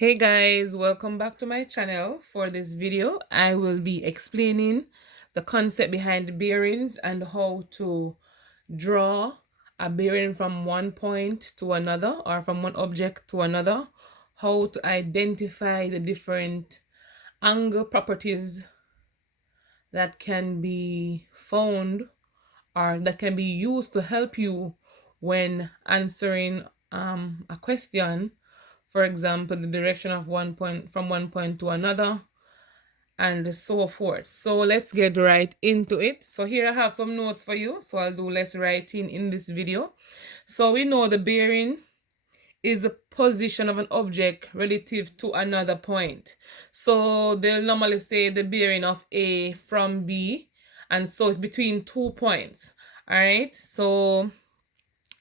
Hey guys, welcome back to my channel. For this video, I will be explaining the concept behind the bearings and how to draw a bearing from one point to another or from one object to another, how to identify the different angle properties that can be found or that can be used to help you when answering a question. For example, the direction of one point from one point to another and so forth. So let's get right into it. So here I have some notes for you. So I'll do less writing in this video. So we know the bearing is the position of an object relative to another point. So they'll normally say the bearing of A from B, and so it's between 2 points. All right, so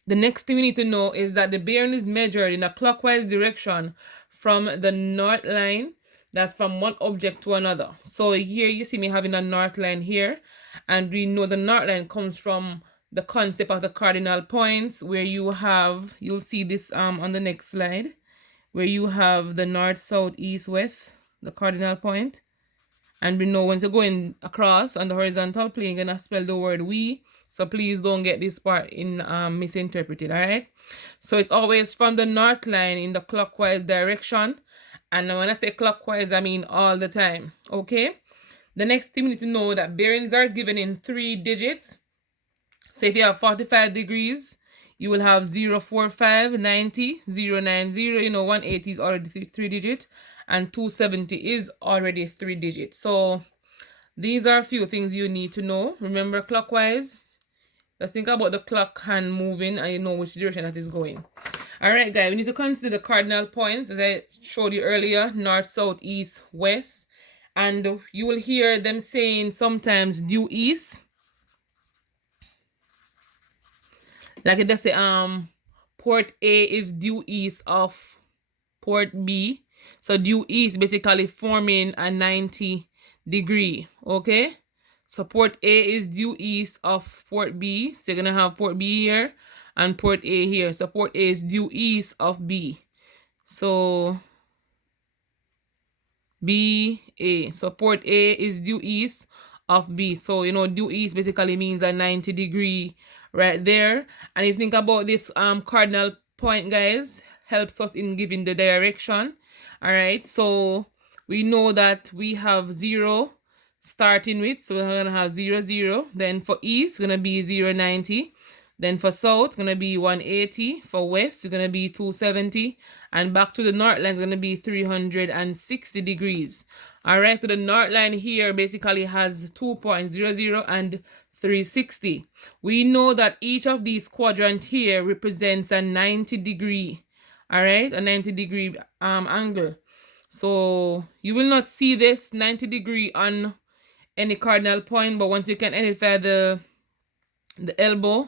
the next thing we need to know is that the bearing is measured in a clockwise direction from the north line, that's from one object to another. So here you see me having a north line here, and we know the north line comes from the concept of the cardinal points, where you'll see this on the next slide, where you have the north, south, east, west, the cardinal point. And we know when you're going across on the horizontal plane, you're gonna spell the word we. So please don't get this part in misinterpreted. All right. So it's always from the north line in the clockwise direction. And when I say clockwise, I mean all the time. Okay. The next thing we need to know that bearings are given in 3 digits. So if you have 45 degrees, you will have 045, 90, 090. You know, 180 is already 3 digits, and 270 is already 3 digits. So these are a few things you need to know. Remember, clockwise, just think about the clock hand moving and you know which direction that is going. All right, guys, we need to consider the cardinal points, as I showed you earlier: north, south, east, west. And you will hear them saying sometimes due east. Like they say, port A is due east of port B. So due east basically forming a 90 degree. Okay. So port A is due east of port B. So you're going to have port B here and port A here. So port A is due east of B. So B, A. So port A is due east of B. So, you know, due east basically means a 90 degree right there. And if you think about this cardinal point, guys, helps us in giving the direction. All right. So we know that we have 0 starting with. So we're going to have 0, 0. Then for east, it's going to be 0, 90. Then for south, it's going to be 180. For west, it's going to be 270. And back to the north line, is going to be 360 degrees. All right, so the north line here basically has 2.00 and 360. We know that each of these quadrants here represents a 90 degree. All right, a 90 degree angle. So you will not see this 90 degree on any cardinal point, but once you can identify the elbow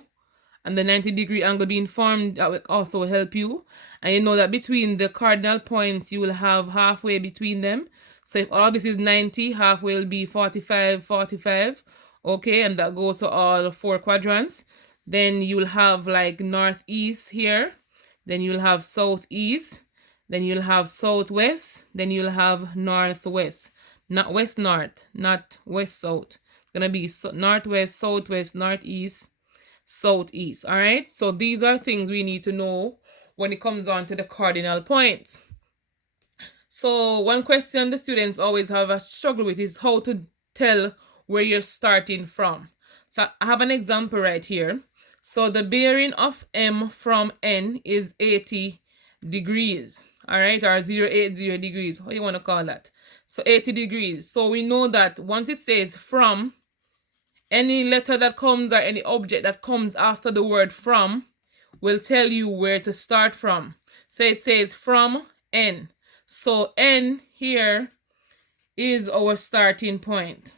and the 90 degree angle being formed, that will also help you. And you know that between the cardinal points, you will have halfway between them. So if all this is 90, halfway will be 45, 45. Okay, and that goes to all 4 quadrants. Then you'll have like northeast here. Then you'll have southeast. Then you'll have southwest. Then you'll have northwest. Not west north, not west south. It's going to be northwest, southwest, northeast, southeast. All right, so these are things we need to know when it comes on to the cardinal points. So one question the students always have a struggle with is how to tell where you're starting from. So I have an example right here. So the bearing of M from N is 80 degrees. All right, or 080 degrees, how you want to call that. So 80 degrees. So we know that once it says from, any letter that comes or any object that comes after the word from will tell you where to start from. So it says from N. So N here is our starting point.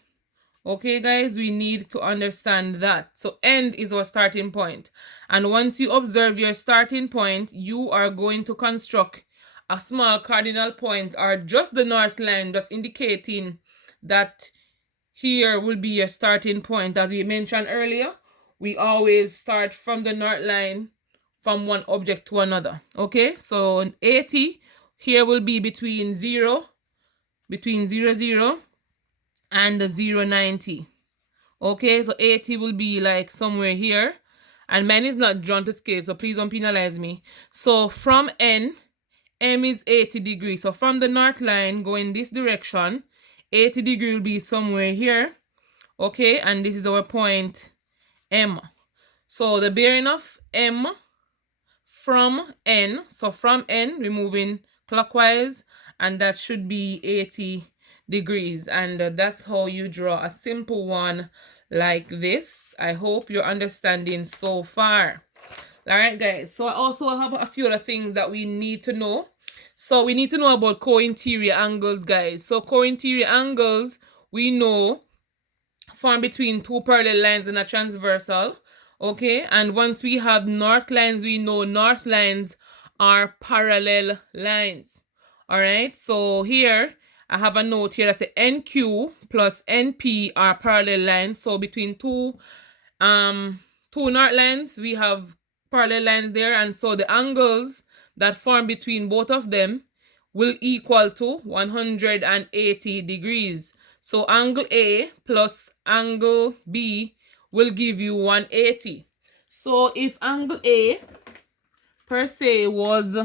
Okay, guys, we need to understand that. So N is our starting point. And once you observe your starting point, you are going to construct a small cardinal point, or just the north line, just indicating that here will be your starting point. As we mentioned earlier, we always start from the north line from one object to another. Okay, so 80 here will be between 0, 0, and the 0, 90. Okay, so 80 will be like somewhere here. And mine is not drawn to scale, so please don't penalize me. So from N, M is 80 degrees. So from the north line going this direction, 80 degree will be somewhere here. Okay, and this is our point M. So the bearing of M from N, so from N, we're moving clockwise, and that should be 80 degrees. And that's how you draw a simple one like this. I hope you're understanding so far. All right, guys. So I also have a few other things that we need to know. So we need to know about cointerior angles, guys. So cointerior angles, we know, form between two parallel lines and a transversal. Okay, and once we have north lines, we know north lines are parallel lines. All right, so here I have a note here that says NQ plus NP are parallel lines. So between two north lines, we have parallel lines there, and so the angles that form between both of them will equal to 180 degrees. So angle A plus angle B will give you 180. So if angle A per se was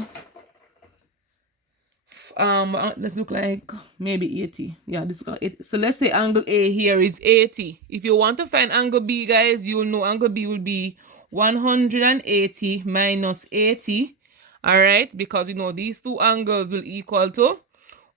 let's look like maybe 80. Yeah, this is 80. So let's say angle A here is 80. If you want to find angle B, guys, you'll know angle B will be 180 minus 80. All right, because we know these two angles will equal to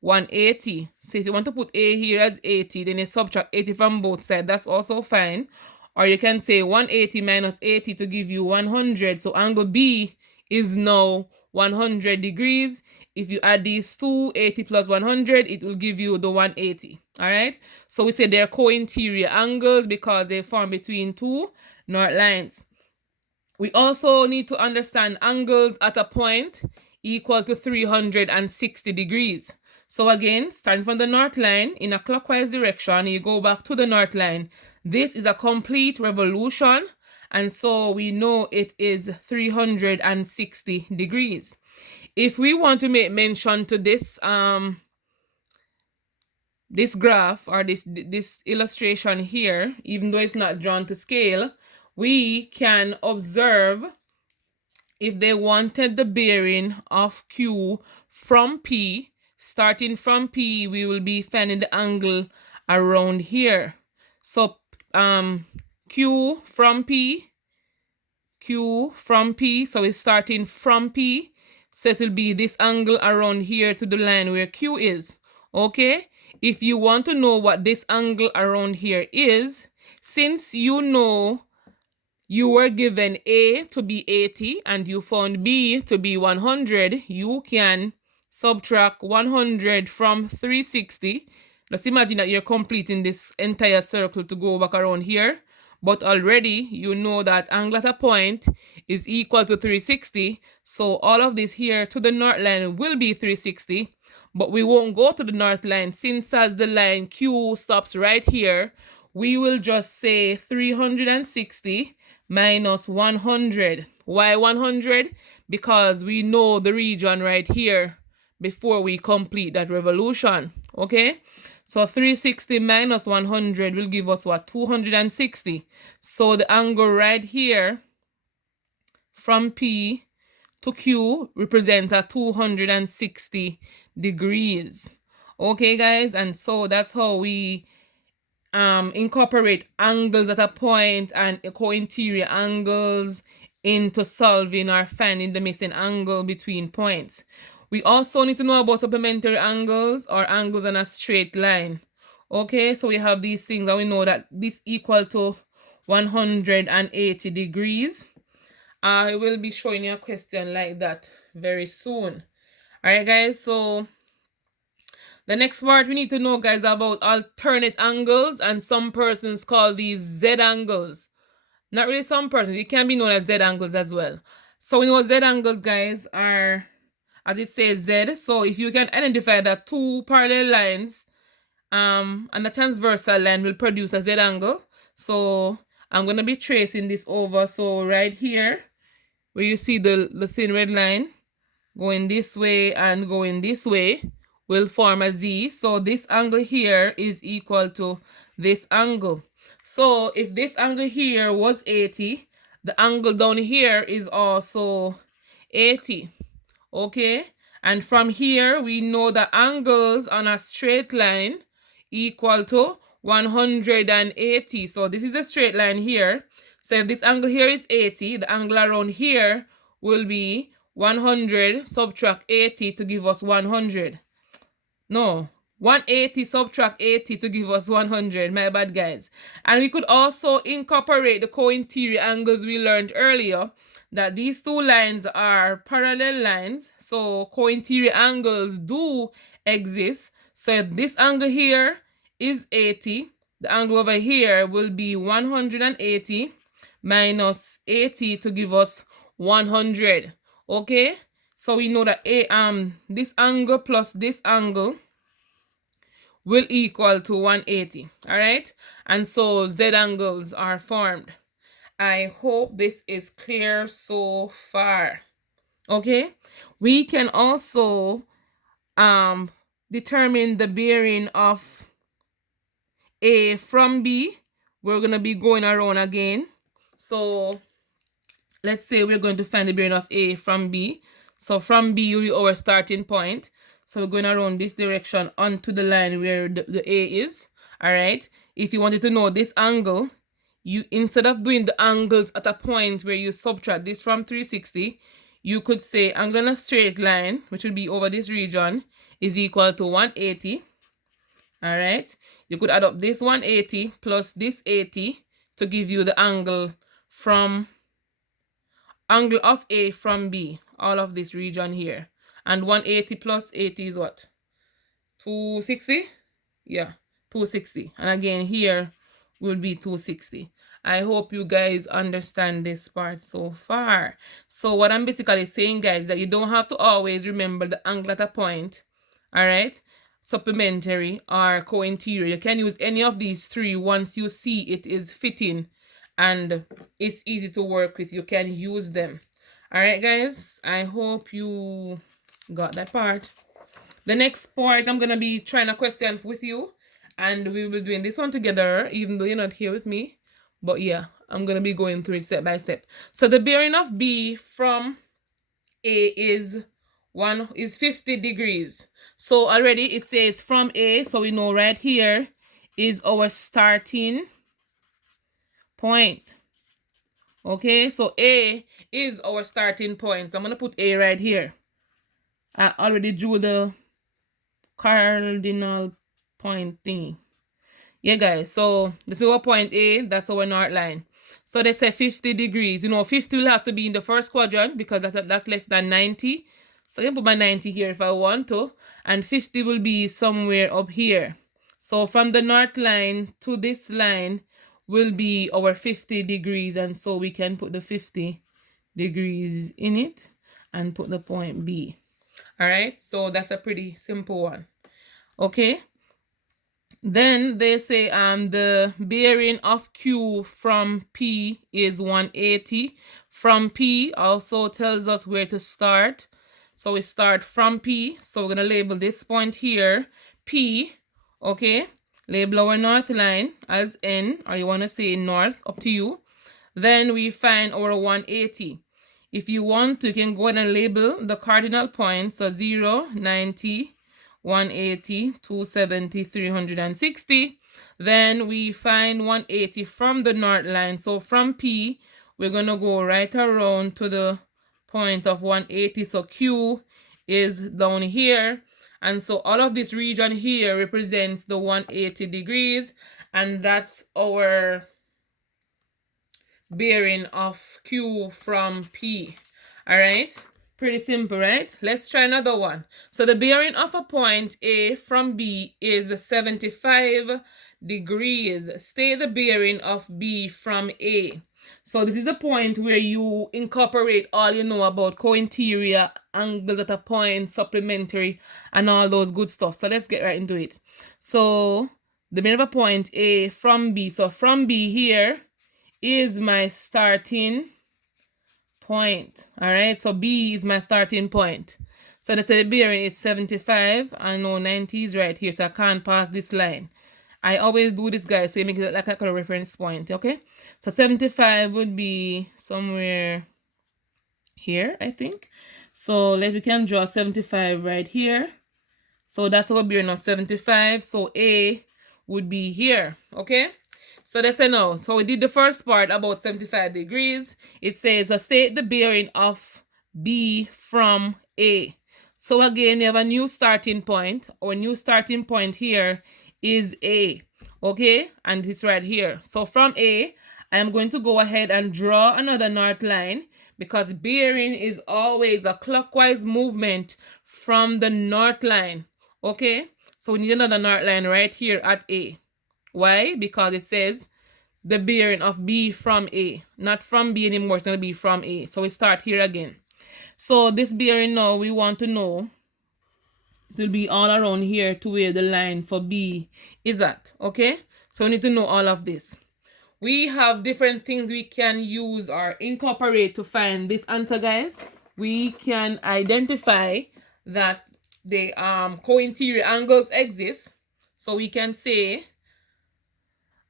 180. So if you want to put A here as 80, then you subtract 80 from both sides. That's also fine. Or you can say 180 minus 80 to give you 100. So angle B is now 100 degrees. If you add these two, 80 plus 100, it will give you the 180. All right. So we say they're cointerior angles because they form between two north lines. We also need to understand angles at a point equal to 360 degrees. So again, starting from the north line in a clockwise direction, you go back to the north line. This is a complete revolution, and so we know it is 360 degrees. If we want to make mention to this this graph or this illustration here, even though it's not drawn to scale, we can observe if they wanted the bearing of Q from P. Starting from P, we will be finding the angle around here. So Q from P, so we're starting from P, so it will be this angle around here to the line where Q is. Okay, if you want to know what this angle around here is, since you know you were given A to be 80 and you found B to be 100, you can subtract 100 from 360. Just imagine that you're completing this entire circle to go back around here. But already you know that angle at a point is equal to 360. So all of this here to the north line will be 360. But we won't go to the north line since as the line Q stops right here. We will just say 360 minus 100. Why 100? Because we know the region right here before we complete that revolution. Okay? So 360 minus 100 will give us what? 260. So the angle right here from P to Q represents a 260 degrees. Okay, guys? And so that's how we incorporate angles at a point and cointerior angles into solving or finding the missing angle between points. We also need to know about supplementary angles or angles on a straight line. Okay, so we have these things and we know that this equal to 180 degrees. I will be showing you a question like that very soon. All right, guys, so the next part we need to know, guys, about alternate angles, and some persons call these Z angles. Not really some persons, it can be known as Z angles as well. So we know Z angles, guys, are, as it says, Z. So if you can identify that two parallel lines and the transversal line will produce a Z angle. So I'm going to be tracing this over. So right here, where you see the thin red line, going this way and going this way will form a Z. So this angle here is equal to this angle. So if this angle here was 80, the angle down here is also 80. Okay? And from here, we know the angles on a straight line equal to 180. So this is a straight line here. So if this angle here is 80, the angle around here will be 100 subtract 80 to give us 100. No, 180 subtract 80 to give us 100. My bad, guys. And we could also incorporate the cointerior angles we learned earlier, that these two lines are parallel lines. So cointerior angles do exist. So if this angle here is 80, the angle over here will be 180 minus 80 to give us 100. Okay? So we know that this angle plus this angle will equal to 180. All right? And so Z angles are formed. I hope this is clear so far. Okay? We can also determine the bearing of A from B. We're going to be going around again. So let's say we're going to find the bearing of A from B. So from B will be our starting point. So we're going around this direction onto the line where the A is. All right. If you wanted to know this angle, you, instead of doing the angles at a point where you subtract this from 360, you could say angle on a straight line, which would be over this region, is equal to 180. All right. You could add up this 180 plus this 80 to give you the angle of A from B, all of this region here. And 180 plus 80 is what? 260? Yeah, 260. And again, here will be 260. I hope you guys understand this part so far. So what I'm basically saying, guys, that you don't have to always remember the angle at a point. All right? Supplementary or cointerior. You can use any of these three once you see it is fitting and it's easy to work with. You can use them. All right, guys? I hope you got that part. The next part, I'm going to be trying a question with you. And we will be doing this one together, even though you're not here with me. But yeah, I'm going to be going through it step by step. So the bearing of B from A is 50 degrees. So already it says from A. So we know right here is our starting point. Okay, so A is our starting point. So I'm going to put A right here. I already drew the cardinal point thingy. Yeah, guys, so this is our point A. That's our north line. So they say 50 degrees. You know, 50 will have to be in the first quadrant because that's less than 90. So I can put my 90 here if I want to. And 50 will be somewhere up here. So from the north line to this line will be our 50 degrees. And so we can put the 50 degrees in it and put the point B. All right, so that's a pretty simple one. Okay. Then they say the bearing of Q from P is 180. From P also tells us where to start. So we start from P. So we're going to label this point here P. Okay. Label our north line as N, or you want to say north, up to you. Then we find our 180. If you want to, you can go ahead and label the cardinal points. So 0, 90, 180, 270, 360. Then we find 180 from the north line. So from P, we're going to go right around to the point of 180. So Q is down here. And so all of this region here represents the 180 degrees. And that's our bearing of Q from P. All right. Pretty simple, right? Let's try another one. So the bearing of a point A from B is 75 degrees. State the bearing of B from A. So this is the point where you incorporate all you know about cointerior angles at a point, supplementary, and all those good stuff. So let's get right into it. So the bearing of a point A from B. So from B here is my starting point. All right, so B is my starting point. So they say the bearing is 75. I know 90 is right here, so I can't pass this line. I always do this, guys, so you make it like a reference point, okay? So 75 would be somewhere here, I think. So we can draw 75 right here. So that's our bearing of 75. So A would be here, okay? So let's say now, so we did the first part about 75 degrees. It says, state the bearing of B from A. So again, we have a new starting point. Our new starting point here is A, okay? And it's right here. So from A, I am going to go ahead and draw another north line, because bearing is always a clockwise movement from the north line, okay? So we need another north line right here at A. Why? Because it says the bearing of B from A. Not from B anymore, it's going to be from A. So we start here again. So this bearing now, we want to know, it will be all around here to where the line for B is at, okay? So we need to know all of this. We have different things we can use or incorporate to find this answer, guys. We can identify that the cointerior angles exist. So we can say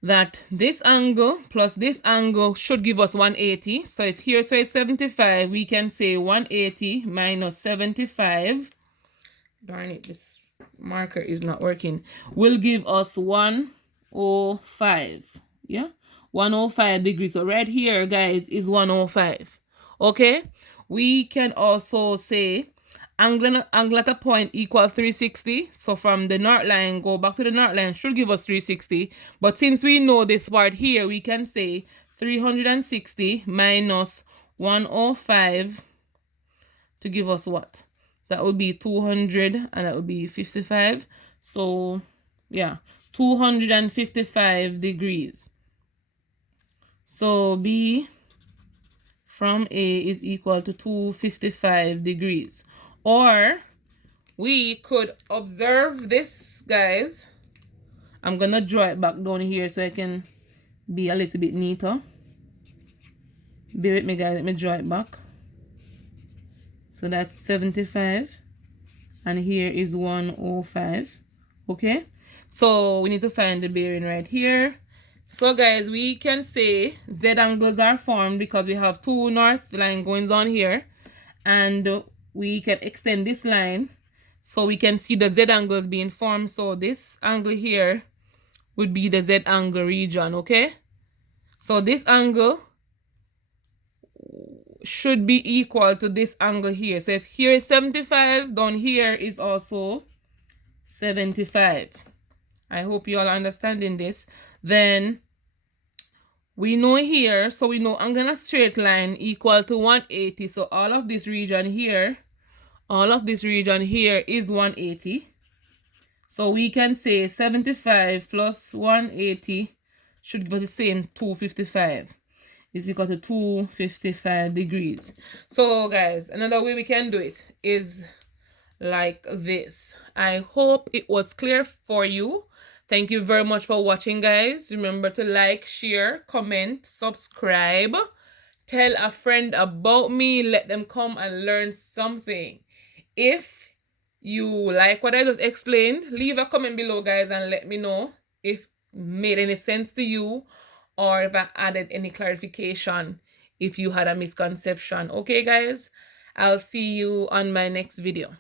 that this angle plus this angle should give us 180. So if here says 75, we can say 180 minus 75. Darn it, this marker is not working. Will give us 105. Yeah, 105 degrees. So right here, guys, is 105. Okay, we can also say angle at a point equal 360. So from the north line, go back to the north line, should give us 360. But since we know this part here, we can say 360 minus 105 to give us what? That would be 200, and that would be 55. So yeah, 255 degrees. So B from A is equal to 255 degrees. Or we could observe this, guys. I'm gonna draw it back down here so I can be a little bit neater. Bear with me, guys. Let me draw it back. So that's 75. And here is 105. Okay? So we need to find the bearing right here. So guys, we can say Z angles are formed because we have two north line goings on here. And we can extend this line so we can see the Z angles being formed. So this angle here would be the Z angle region, okay? So this angle should be equal to this angle here. So if here is 75, down here is also 75. I hope you all are understanding this. Then we know here, so we know angle in a straight line equal to 180. So all of this region here is 180. So we can say 75 plus 180 should give us the same 255. Is equal to 255 degrees. So guys, another way we can do it is like this. I hope it was clear for you. Thank you very much for watching, guys. Remember to like, share, comment, subscribe. Tell a friend about me. Let them come and learn something. If you like what I just explained, leave a comment below, guys, and let me know if it made any sense to you, or if I added any clarification if you had a misconception. Okay, guys, I'll see you on my next video.